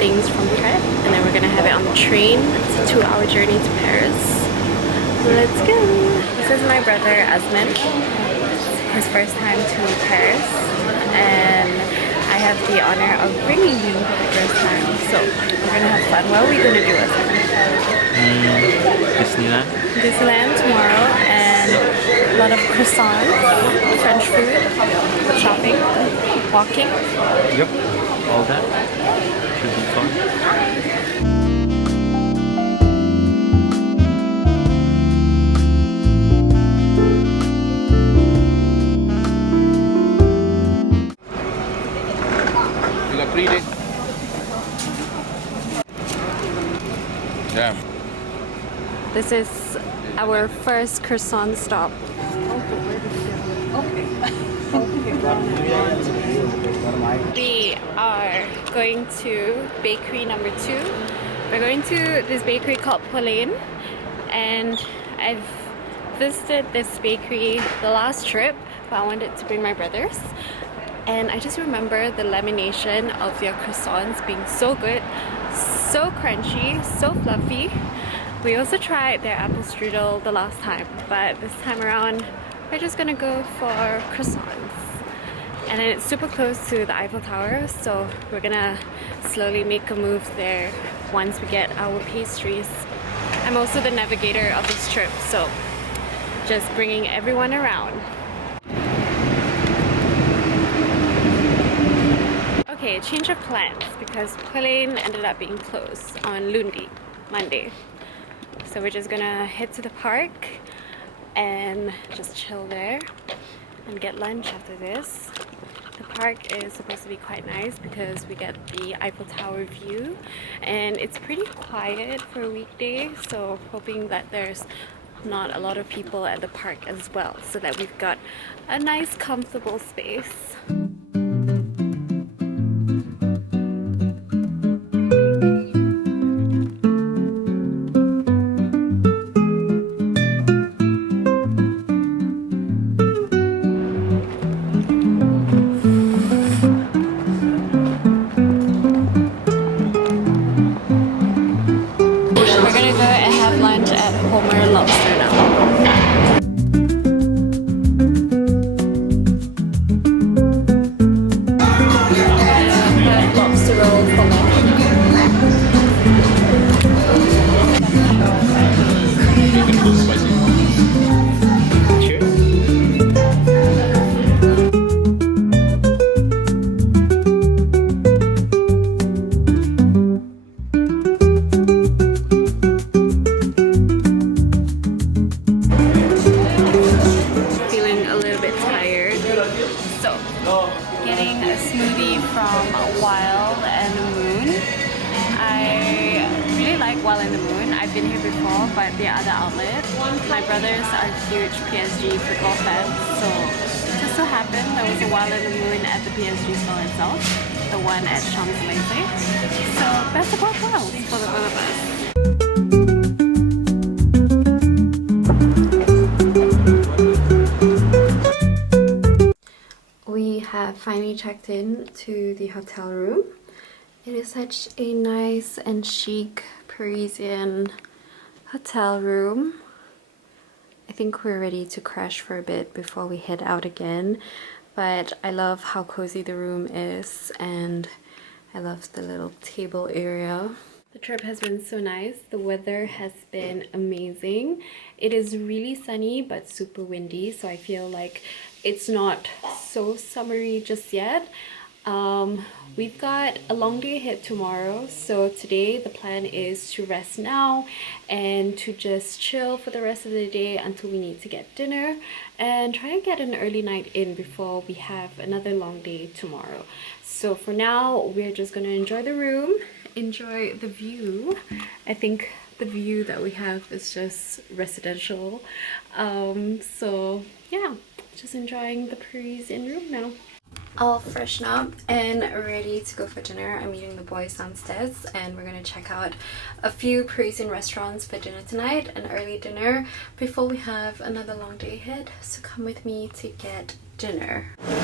things from prep, and then we're gonna have it on the train. It's a 2-hour journey to Paris. Let's go! This is my brother Asman. It's his first time to Paris, and I have the honor of bringing him for the first time. So we're gonna have fun. What are we gonna do, Asman? Disneyland. Disneyland tomorrow, and a lot of croissants, French food, shopping, walking. Yep, all that should be fun. You got 3 days. Yeah. This is our first croissant stop. We are going to bakery number 2. We're going to this bakery called Parisian, and I've visited this bakery the last trip, but I wanted to bring my brothers. And I just remember the lamination of their croissants being so good, so crunchy, so fluffy. We also tried their apple strudel the last time, but this time around we're just gonna go for croissants. And then it's super close to the Eiffel Tower, so we're gonna slowly make a move there once we get our pastries. I'm also the navigator of this trip, so just bringing everyone around. Okay, change of plans because Parisian ended up being closed on Lundi, Monday. So we're just gonna head to the park and just chill there and get lunch after this. The park is supposed to be quite nice because we get the Eiffel Tower view, and it's pretty quiet for a weekday, so hoping that there's not a lot of people at the park as well, so that we've got a nice comfortable space. But the other outlet. My brothers are huge PSG football fans, so it just so happened there was a While in the Moon at the PSG store itself, the one at Champs-Elysees. So best of both worlds for the both of us. We have finally checked in to the hotel room. It is such a nice and chic Parisian hotel room. I think we're ready to crash for a bit before we head out again, but I love how cozy the room is, and I love the little table area. The trip has been so nice. The weather has been amazing. It is really sunny but super windy, so I feel like it's not so summery just yet. We've got a long day ahead tomorrow, so today the plan is to rest now and to just chill for the rest of the day until we need to get dinner and try and get an early night in before we have another long day tomorrow. So for now, we're just gonna enjoy the room, enjoy the view. I think the view that we have is just residential. So yeah, just enjoying the Parisian room now. All freshen up and ready to go for dinner. I'm meeting the boys downstairs and we're gonna check out a few Parisian restaurants for dinner tonight, an early dinner before we have another long day ahead. So come with me to get dinner. You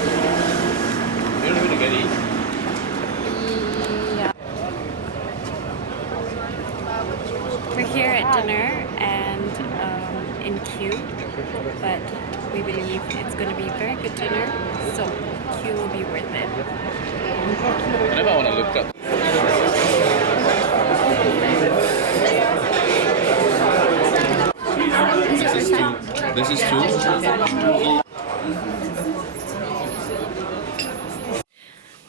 don't need to get eat. Yeah. dinner and in queue, but we believe it's going to be very good dinner, so queue will be worth it. Whenever I want to look up. This is two.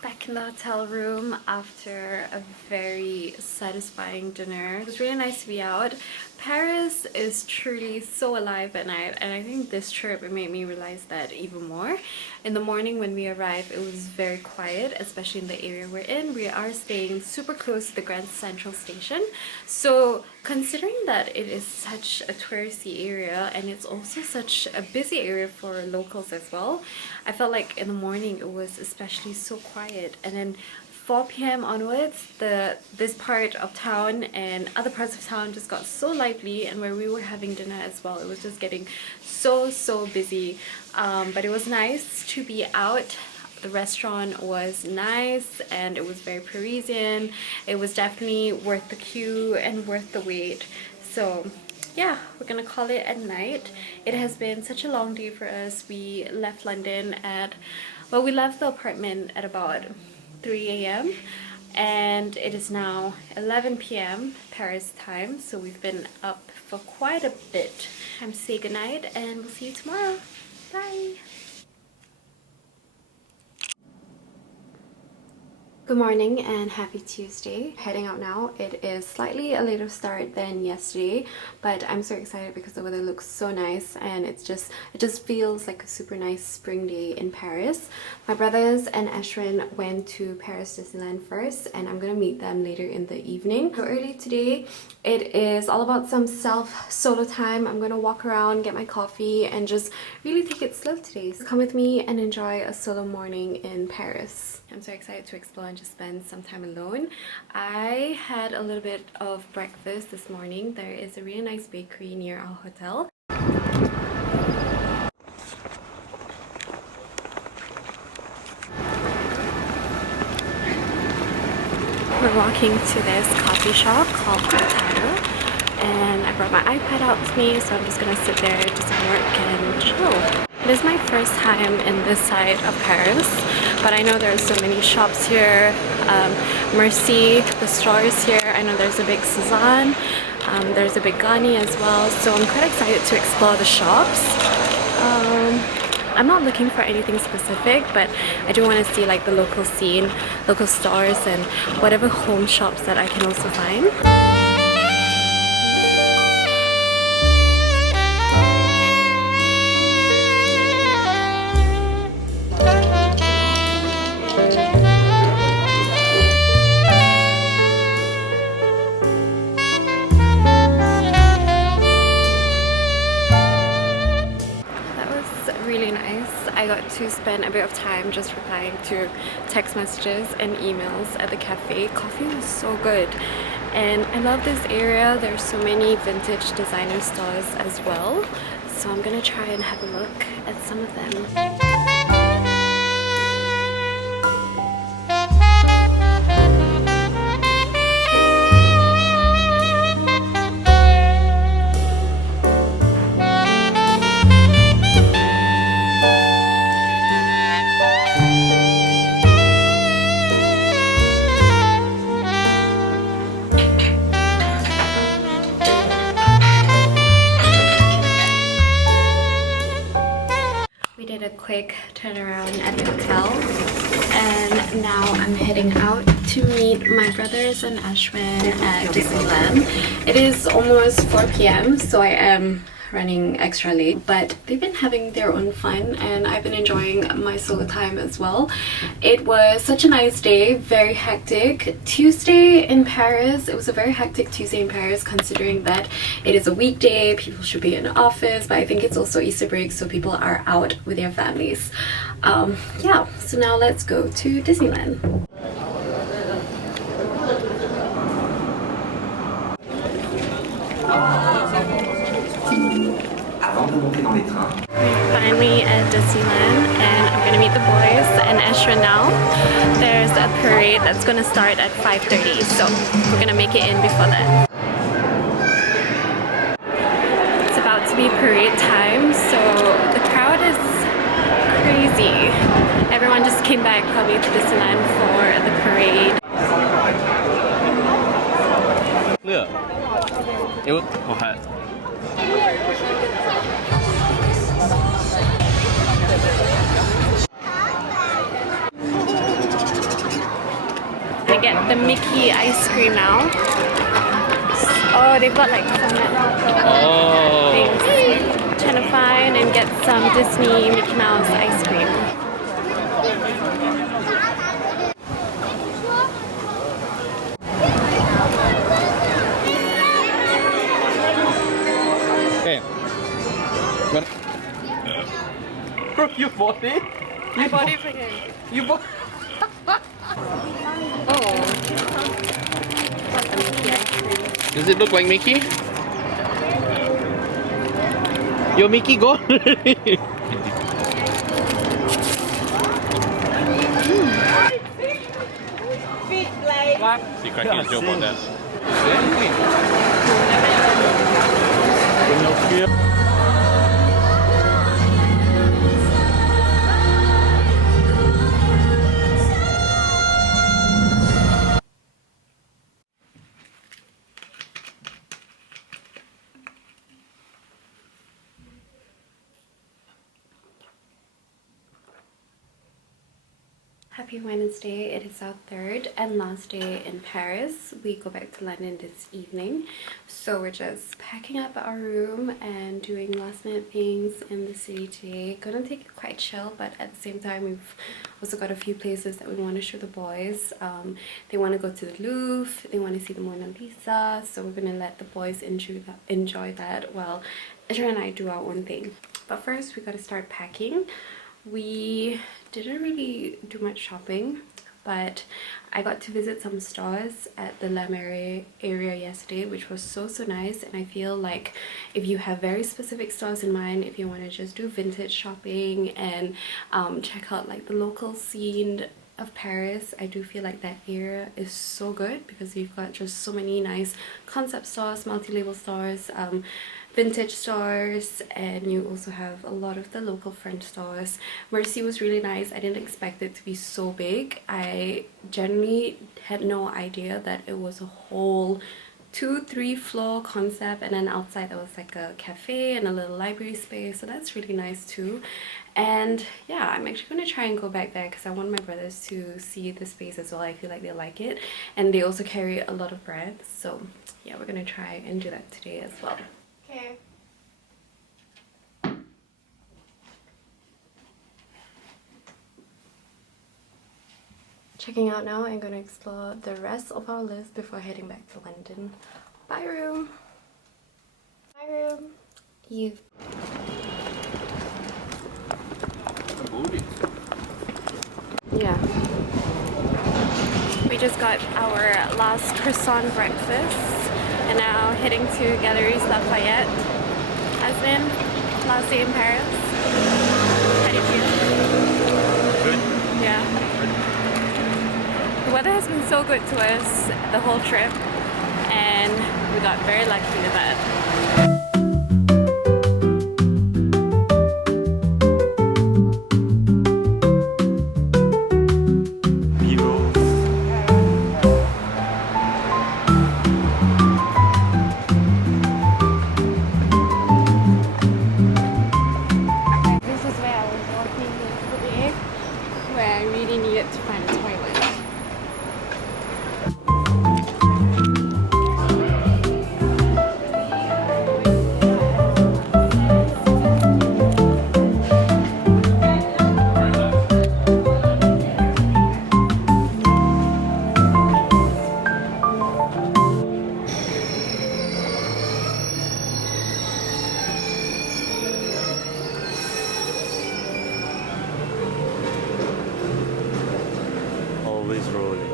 Back in the hotel room after a very satisfying dinner. It was really nice to be out. Paris is truly so alive at night, and I think this trip it made me realize that even more. In the morning when we arrived, it was very quiet, especially in the area we're in. We are staying super close to the Grand Central Station, so considering that it is such a touristy area and it's also such a busy area for locals as well, I felt like in the morning it was especially so quiet. And then 4 p.m. onwards, this part of town and other parts of town just got so lively, and where we were having dinner as well, it was just getting so busy. But it was nice to be out. The restaurant was nice and it was very Parisian. It was definitely worth the queue and worth the wait. So yeah, we're gonna call it at night. It has been such a long day for us. We left London at, well, we left the apartment at about 3 a.m. and it is now 11 p.m. Paris time, so we've been up for quite a bit. Time to say goodnight and we'll see you tomorrow. Bye! Good morning and happy Tuesday. Heading out now. It is slightly a later start than yesterday, but I'm so excited because the weather looks so nice and it just feels like a super nice spring day in Paris. My brothers and Ashwin went to Paris Disneyland first, and I'm gonna meet them later in the evening. So early today, it is all about some solo time. I'm gonna walk around, get my coffee, and just really take it slow today. So come with me and enjoy a solo morning in Paris. I'm so excited to explore and just spend some time alone. I had a little bit of breakfast this morning. There is a really nice bakery near our hotel. We're walking to this coffee shop called Hotel, and I brought my iPad out with me, so I'm just gonna sit there, do some work, and chill. It is my first time in this side of Paris, but I know there's so many shops here. Merci, the stores here. I know there's a big Cezanne, there's a big Gani as well, so I'm quite excited to explore the shops. I'm not looking for anything specific, but I do want to see like the local scene, local stores, and whatever home shops that I can also find. Really nice. I got to spend a bit of time just replying to text messages and emails at the cafe. Coffee was so good, and I love this area. There's so many vintage designer stores as well, so I'm gonna try and have a look at some of them. Quick turnaround at the hotel, and now I'm heading out to meet my brothers and Ashwin at Disneyland. It is almost 4 p.m. so I am running extra late, but they've been having their own fun and I've been enjoying my solo time as well. It was such a nice day, very hectic. Tuesday in Paris, it was a very hectic Tuesday in Paris considering that it is a weekday, people should be in the office, but I think it's also Easter break, so people are out with their families. Yeah, so now let's go to Disneyland. We're finally at Disneyland and I'm gonna meet the boys and Ashwin now. There's a parade that's gonna start at 5:30, so we're gonna make it in before that. be parade time, so the crowd is crazy. Everyone just came back probably to Disneyland for the parade. เลือกเอวโอ้โห I get the Mickey ice cream now. Oh, they've got like some things. Trying to find and get some Disney Mickey Mouse ice cream. Okay. Bro, you bought it? I bought it for him. You bought. Oh. Got the Mickey ice cream. Does it look like Mickey? Your Mickey gone. See, cracking a joke on that. Happy Wednesday. It is our third and last day in Paris. We go back to London this evening, so we're just packing up our room and doing last minute things in the city today. Gonna take it quite chill, but at the same time we've also got a few places that we want to show the boys. They want to go to the Louvre, they want to see the Mona Lisa, so we're gonna let the boys enjoy that while Ezra and I do our own thing. But first we gotta start packing. We didn't really do much shopping, but I got to visit some stores at the La Mer area yesterday, which was so nice. And I feel like if you have very specific stores in mind, if you want to just do vintage shopping and check out like the local scene of Paris, I do feel like that area is so good because you've got just so many nice concept stores, multi-label stores, vintage stores, and you also have a lot of the local French stores. Mercy was really nice. I didn't expect it to be so big. I generally had no idea that it was a whole 2-3 floor concept, and then outside there was like a cafe and a little library space, so that's really nice too. And yeah, I'm actually going to try and go back there because I want my brothers to see the space as well. I feel like they like it, and they also carry a lot of brands, so yeah, we're going to try and do that today as well. Okay. Checking out now. I'm going to explore the rest of our list before heading back to London. Bye room. Bye room. You. Yeah. We just got our last croissant breakfast and now heading to Galeries Lafayette. Has been last day in Paris. How do you feel? Good. Yeah. The weather has been so good to us the whole trip, and we got very lucky with that. This is where I was walking yesterday, where I really needed to find a toilet. Always rolling.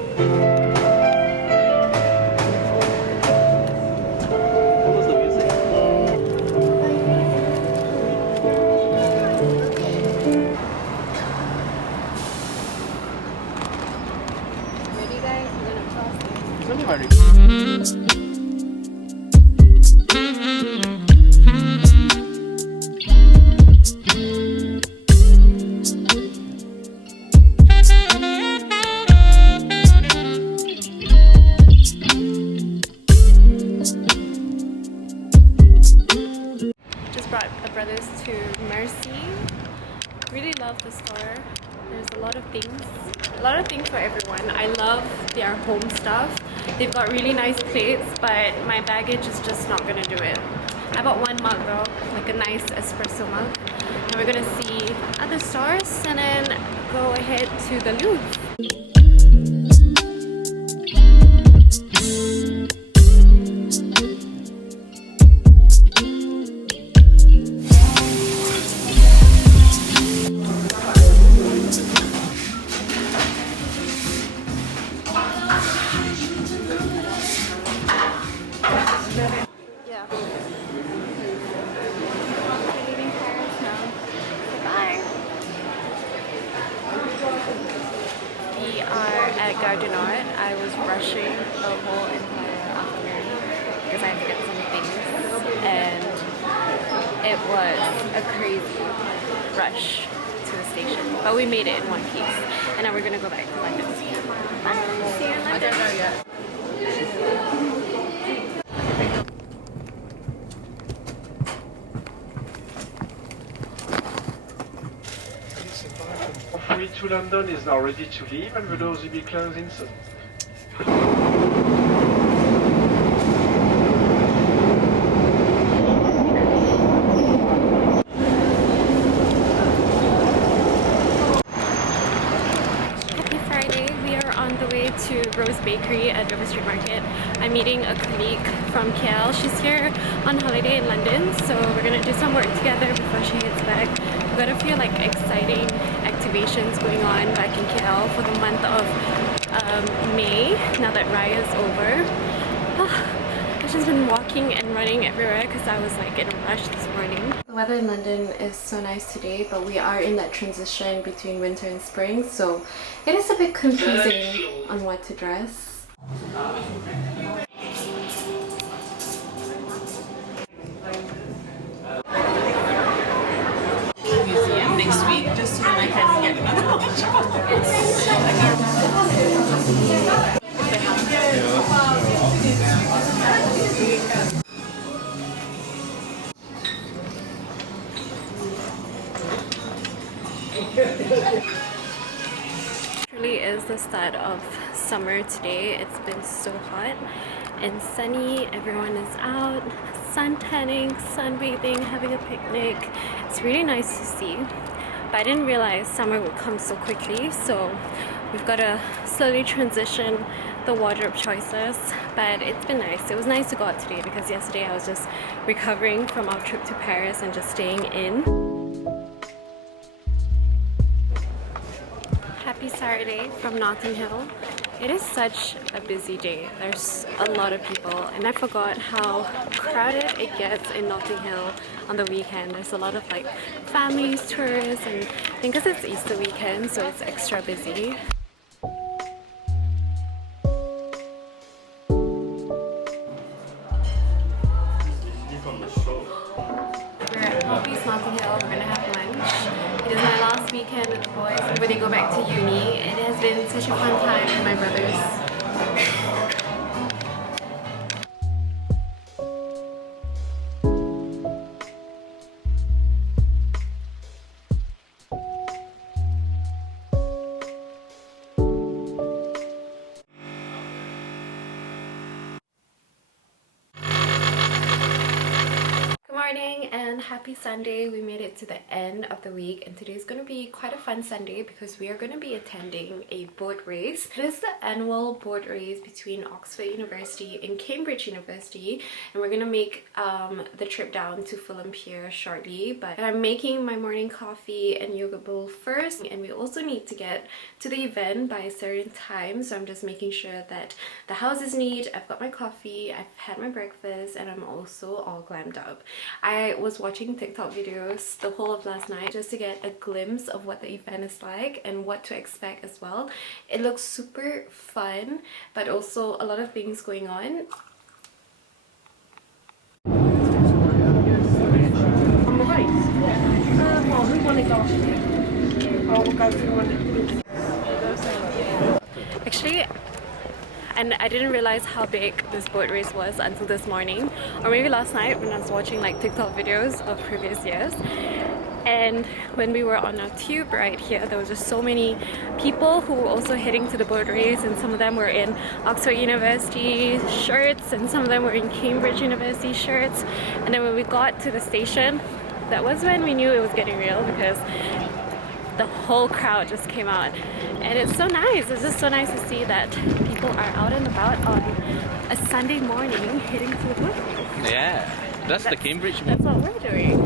What was the music? Ready guys? We're gonna cross this. It's only very. brothers to Mercy. Really love the store. There's a lot of things for everyone. I love their home stuff. They've got really nice plates, but my baggage is just not gonna do it. I bought one mug though, like a nice espresso mug. And we're gonna see other stores and then go ahead to the Louvre. Yeah. We're leaving Paris now. Bye. We are at Gare du Nord. I was rushing the whole entire afternoon because I had to get some things, and it was a crazy rush to the station. But we made it in one piece, and now we're gonna go back to London. Bye. See you in London. I don't know yet. Ferry to London is now ready to leave and the doors will be closing soon. Happy Friday. We are on the way to Rose Bakery at River Street Market. I'm meeting a colleague from KL. She's here on holiday in London, so we're gonna do some work together before she heads back. We've got a few like exciting activations going on back in KL for the month of May, now that Raya is over. I've just been walking and running everywhere because I was like in a rush this morning. The weather in London is so nice today, but we are in that transition between winter and spring, so it is a bit confusing on what to dress. Museum next week just so that I can get another Truly is the start of summer today. It's been so hot and sunny. Everyone is out sun tanning, sunbathing, having a picnic. It's really nice to see, but I didn't realize summer would come so quickly, so we've got to slowly transition the wardrobe choices. But it's been nice. It was nice to go out today because yesterday I was just recovering from our trip to Paris and just staying in. Happy Saturday from Notting Hill. It is such a busy day. There's a lot of people, and I forgot how crowded it gets in Notting Hill on the weekend. There's a lot of like families, tourists, and I think because it's Easter weekend, so it's extra busy. We're at Poppy's Notting Hill. We're gonna have lunch. It is my last weekend with the boys before they go back to uni. It has been such a fun time with my brothers. And happy Sunday. We made it to the end of the week, and today is going to be quite a fun Sunday because we are going to be attending a boat race. It is the annual boat race between Oxford University and Cambridge University, and we're going to make the trip down to Fulham Pier shortly. But I'm making my morning coffee and yogurt bowl first, and we also need to get to the event by a certain time, so I'm just making sure that the house is neat. I've got my coffee, I've had my breakfast, and I'm also all glammed up. I was watching TikTok videos the whole of last night just to get a glimpse of what the event is like and what to expect as well. It looks super fun, but also a lot of things going on. on the race. Well, who won it last year? Oh, we'll go through one. Actually, I and I didn't realize how big this boat race was until this morning, or maybe last night when I was watching like TikTok videos of previous years. And when we were on a tube ride here, there was just so many people who were also heading to the boat race, and some of them were in Oxford University shirts and some of them were in Cambridge University shirts. And then when we got to the station, that was when we knew it was getting real, because the whole crowd just came out. And it's so nice, it's just so nice to see that people are out and about on a Sunday morning heading to the boat race. Yeah, that's the Cambridge one. That's what we're doing.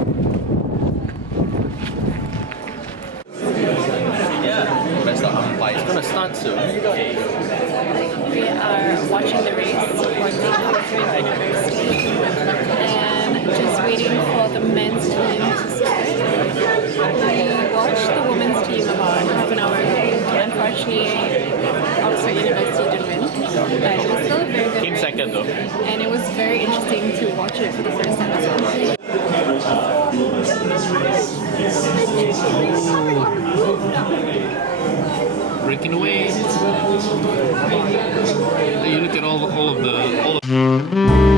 It's gonna start soon. We are watching the race for Oxford University and just waiting for the men's team to start. We watched the women's team about half an hour ago. Unfortunately, Oxford University didn't win, but it was still a very good Came race. second though. And it was very interesting to watch it for the first time as well. Breaking away. You look at all of